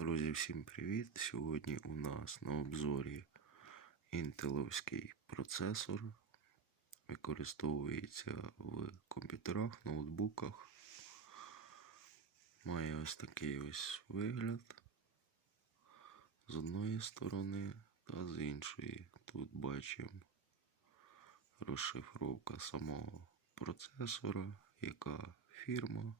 Друзі, всім привіт! Сьогодні у нас на обзорі інтеловський процесор. Використовується в комп'ютерах, ноутбуках. Має ось такий ось вигляд з одної сторони та з іншої. Тут бачимо розшифровка самого процесора, яка фірма.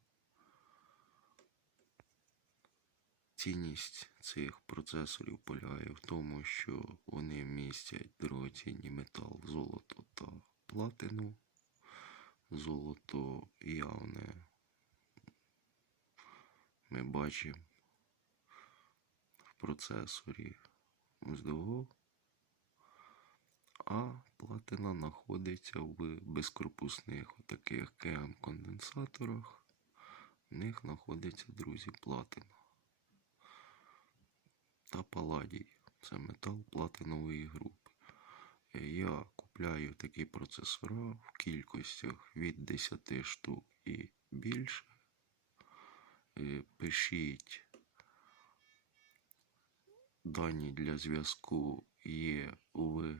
Цінність цих процесорів полягає в тому, що вони містять дорогоцінні метал, золото та платину. Золото явне ми бачимо в процесорі ось а платина знаходиться в безкорпусних таких КМ-конденсаторах. В них знаходиться, друзі, платина та паладій. Це метал платинової групи. Я купляю такі процесора в кількостях від 10 штук і більше. Е, Пишіть дані для зв'язку є в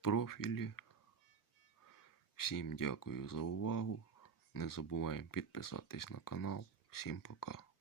профілі. Всім дякую за увагу. Не забуваємо підписатись на канал. Всім пока.